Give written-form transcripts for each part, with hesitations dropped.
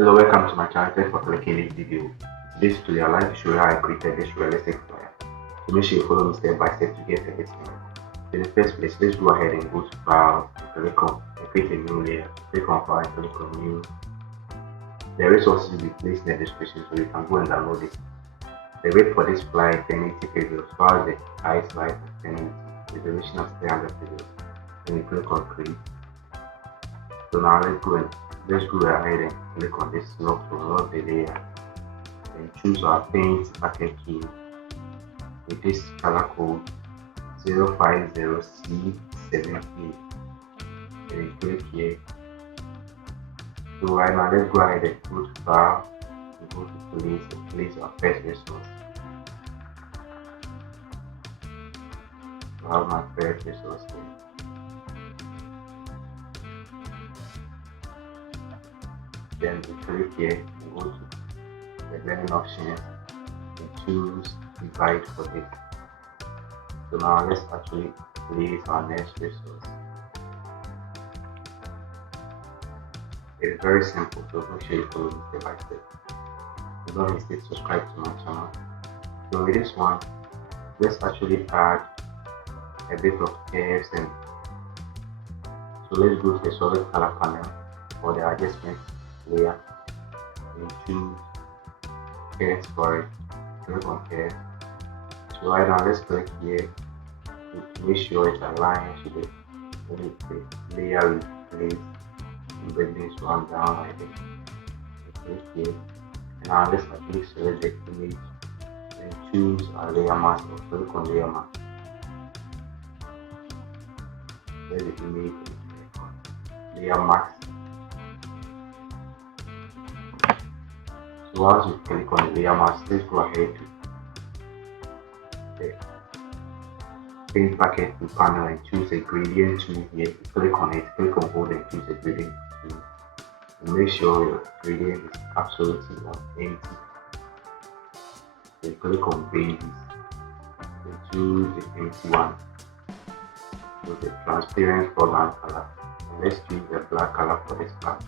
Hello, welcome to my channel. Thanks for clicking this video. This tutorial, I'd like to show you how I created this realistic flyer. So make sure you follow me step by step to get everything right. So in the first place, let's go ahead and go to File, and click on and create a new layer. Click on File and click on New. The resources will be placed in the description so you can go and download it. The weight for this flyer is 1080 pixels, as far as the height size is 1080, the duration of 300 pixels. Then you click on Create. So now let's go ahead and click on this lock to unlock the layer and choose our paint bucket tool with this color code 050C7A and click here. So right now let's go ahead and go to file and go to place and place our first resource. So I have my first resource here. Then we click here and go to the blending options and choose divide for this. So now let's actually place our next resource. It's very simple, so make sure you follow me step by step. So don't mistake, subscribe to my channel. So with this one, let's actually add a bit of curves and so let's go to the solid color panel for the adjustment layer and choose curves for it. Click on curve. So right now let's click here to make sure it aligns with the layer we placed and bring this one down like this. Click here. And now let's actually select the image and choose our layer mask or click on layer mask. There's the image and click on layer mask. So once you click on the layer mask, let's go ahead to the paint bucket to panel and choose a gradient tool here. Click on it, click on hold and choose a gradient tool. And make sure your gradient is absolutely empty. Then click on bases and choose the empty one. So the transparent foreground color. And let's choose the black color for this part.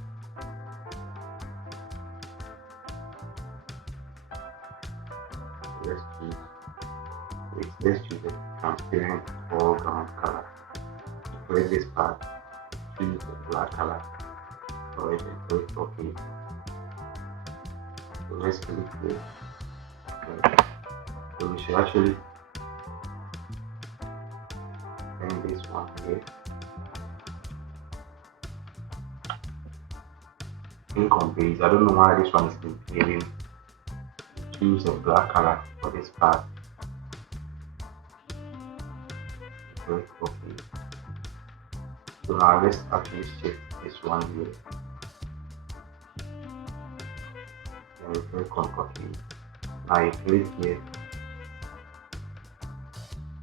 Let's choose the transparent foreground color. To create this part, choose the black color for it and click OK. So let's click here. Okay. So we should actually bring this one here. Click on base. I don't know why this one is behaving. Choose a black color for this part. Click OK. So now let's actually shift this one here. And we click on OK. Now you click here.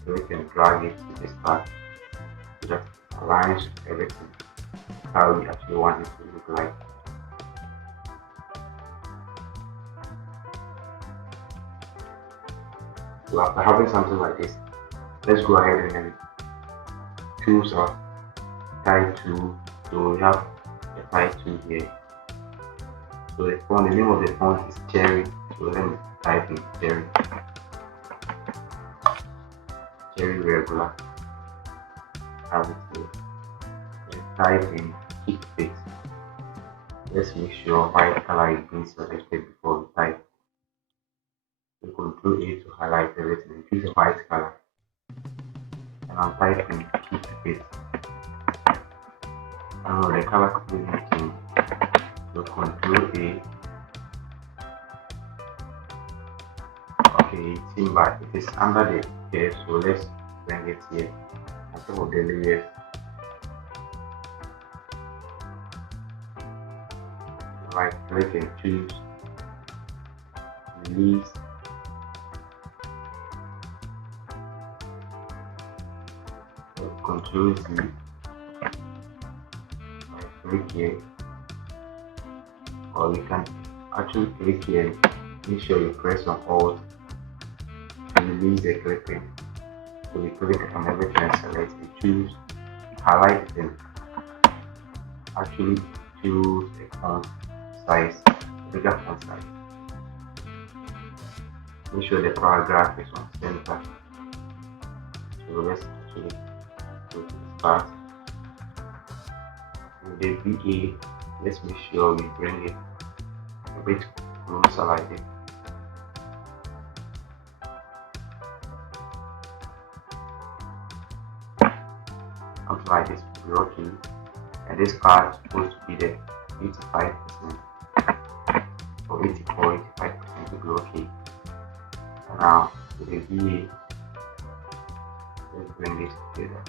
Click and drag it to this part. So that aligns everything how we actually want it to look like. So after having something like this, let's go ahead and choose our type tool. So we have a type tool here. So the name of the font is Cherry. So let me type in Cherry. Cherry regular. Have it here. And type in Keep Fit. Let's make sure white color is being selected before we type. We Control A to highlight everything and choose a white color. And I'm typing Keep Fit. And the color completely change. So Control A. Okay, it's in back. It is under the curve, so let's bring it here on top of the layers. Right click and choose Release. Control Z. Click here, or you can actually click here. Make sure you press on Alt to release the clipping. So you click on everything and select. You choose highlight and actually choose a font size. bigger font size. Make sure the paragraph is on center. So let's actually go to start. With the VA, let's make sure we bring it a bit closer like this. Something like this will be okay. And this part is supposed to be the 85% or 84-85% will be okay. And now with the VA, let's bring this together.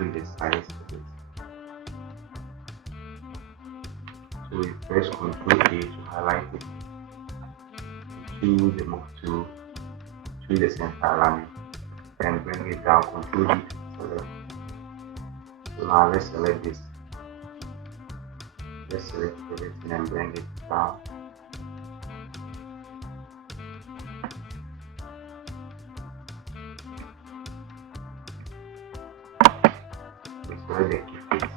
Increase the size of it. So we press Ctrl A to highlight it. Choose the move tool, choose the center alignment, and bring it down. Ctrl D to select. So now let's select this. Let's select everything and bring it down. Let's select the key fit.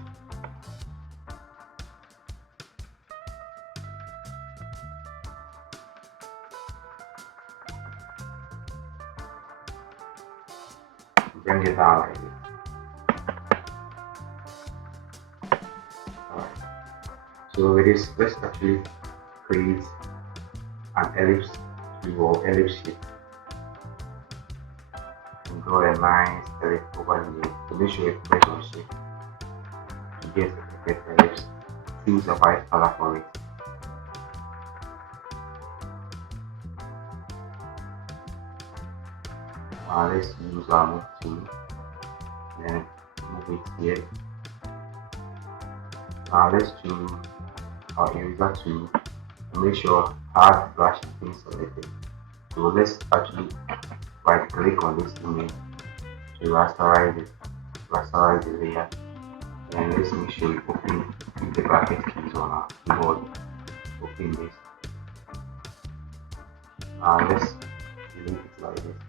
Bring it down like this. Alright. So with this, let's actually create an ellipse cube or ellipse shape. And draw a nice ellipse over here. To make sure it's press on shape. To get a perfect ellipse, choose a white color for it. Let's use our move tool and move it here. Let's choose our eraser tool and make sure hard brush is selected. So let's actually right click on this image to rasterize the layer, and let's make sure we open the bracket keys on our keyboard. Open this. Let's delete it like this.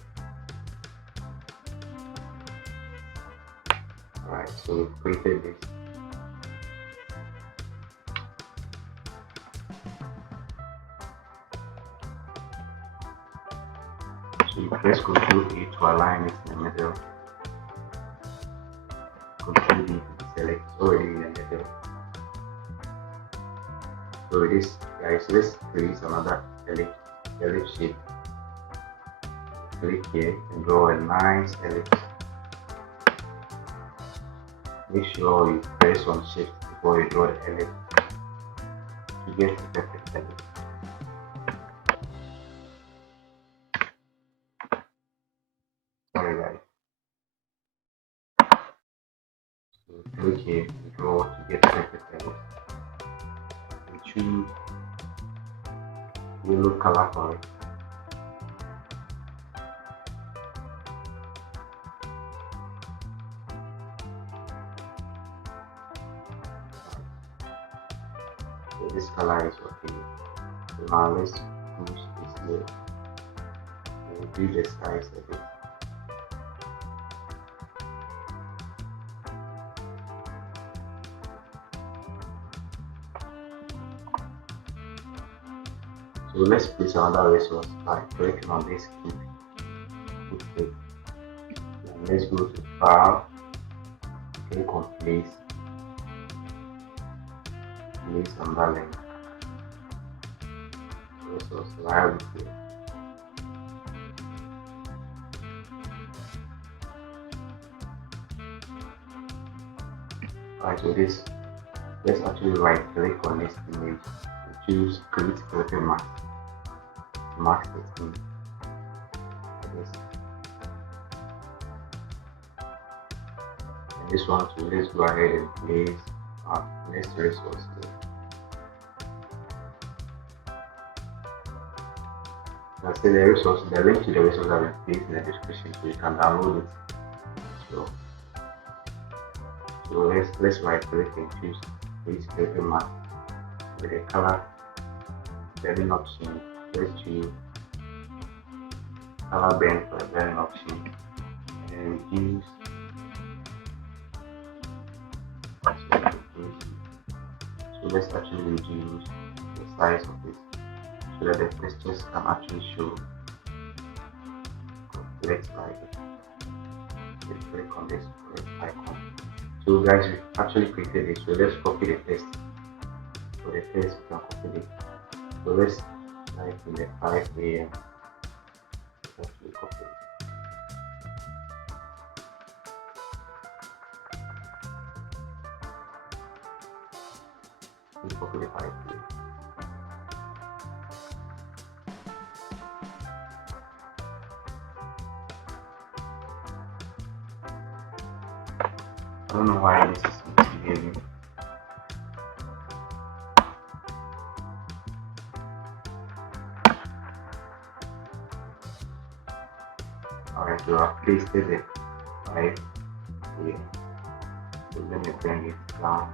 Alright, so we created this. So you press Ctrl A to align it in the middle. Ctrl D to select, it's already in the middle. So with this, guys, let's create another ellipse shape. Click here and draw a nice ellipse. Make sure you press on shift before you draw the ellipse to get the perfect ellipse. Sorry guys. So click here and draw to get the perfect ellipse. And choose yellow color for it. So this color is okay. So now let's push this here and reduce the size of it. So let's place another resource by clicking on this key. And let's go to File, click on Place another link. Resource library. Alright, so this, let's actually right click on this image and choose Create Skeleton Mask. Mask 16. And this one too, let's go ahead and place our next resource here. Now see the resource, the link to the resource I will place in the description so you can download it. So let's right click and choose Create Skeleton Mask with the color blending option. Let's choose color blend for the blending option and use So let's actually reduce the size of it so that the textures can actually show complete like it. Let's click on this icon. So guys, we actually created it. So let's copy the text. For the text, we can copy it. So let's type in the 5 a.m. Actually copy it. We copy the 5 a.m. I don't know why this is misbehaving. Alright, so I've pasted it right here. So let me bring it down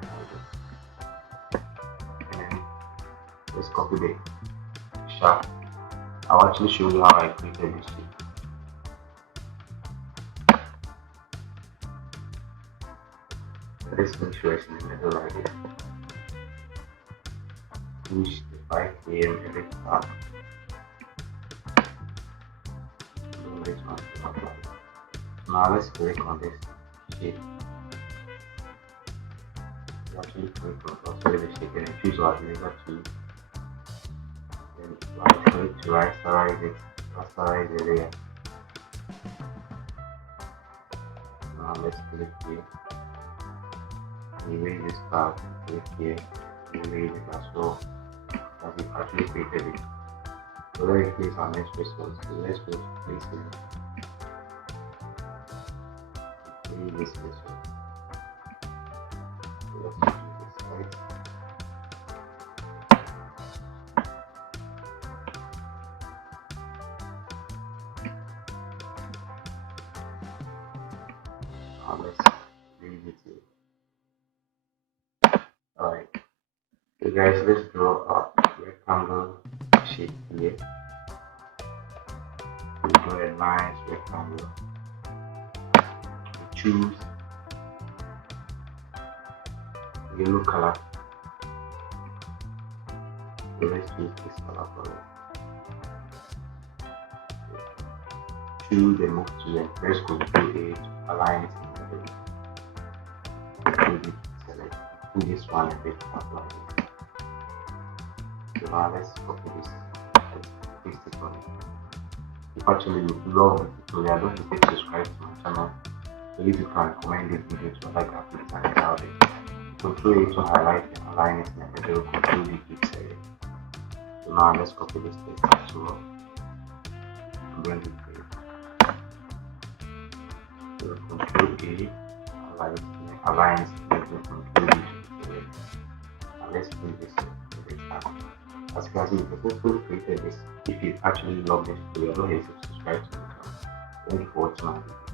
and let's copy the sharp. I'll actually show you how I created this shape. Let's make sure it's in the middle right here. Push the 5 a.m. a bit up. Bring this one up. Now let's click on this shape. You actually click on also the shape and choose what you want to. Then right click to rasterize it. Rasterize the layer. Now let's click here. Erase this part. Click here. Erase it as well. As we actually created it. So let's place our next response. So let's go to placing it. This one. So let's do this right. Now let's read it here. Alright. So guys, let's draw a rectangle shape here. We draw a nice rectangle. We choose yellow color. So let's choose this color for it. Choose the move to it. Let's go to it, align it in the middle. Select this one a bit apply it. So now let's copy this and paste it on it. If actually you love the tutorial, don't forget to subscribe to my channel so you can comment this video to other graphics and about it. Control A to highlight and align it in the middle, Control V to select. So now let's copy this text as well and bring it here. So Control A, align it in the middle, Control V to select. And let's bring this up. As you can see, we successfully created this. If you actually love this tutorial, don't hesitate to subscribe to my channel. Thank you for watching my video.